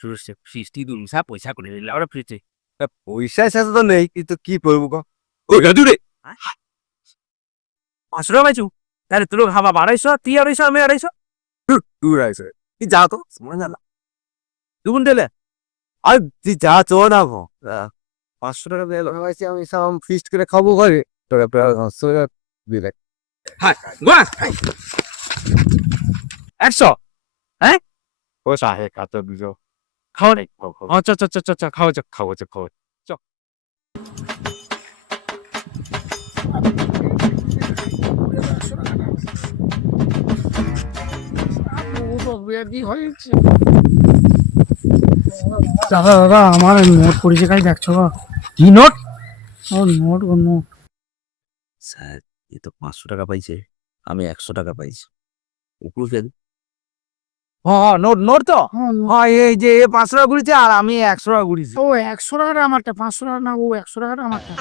সুরেশে ফিস্টি দুমসা পয়সা করে দিলে আমরা ফিরছে। পয়সা শেষে তো নেই কিন্তু কি করব গো? ওই গাদু রে! পাঁচশো টাকা পাইছু? তাহলে তোর হাবা আড়াইশো তুই আড়াইশো আমি আড়াইশো? দূর আছে কি যা তো মনে জানা দুগুণ দিলে আর তুই যা চো না গো। পাঁচশো টাকা দিয়ে ভাবছি আমি সব ফিস্ট করে খাব ঘরে। তোরা প্রায় পাঁচশো টাকা দিলে গোয়া! একশো? পয়সা হে খাতো দুজো খাও রে খাও খাও আচ্ছা আচ্ছা আচ্ছা আচ্ছা খাও যা খাব তো খাব দাদা দাদা আমার নোট পড়েছে কাজ দেখছ কি নোট? ও নোট ও নোট। স্যার এ তো পাঁচশো টাকা পাইছে আমি একশো টাকা পাইছি। উপরে হ্যাঁ নোট নোট তো? হ্যাঁ এই যে এ পাঁচশো টাকা ঘুরিছে আর আমি একশো টাকা ঘুরিছি ও একশো টাকাটা আমারটা পাঁচশো টাকা না ও একশো টাকাটা আমারটা।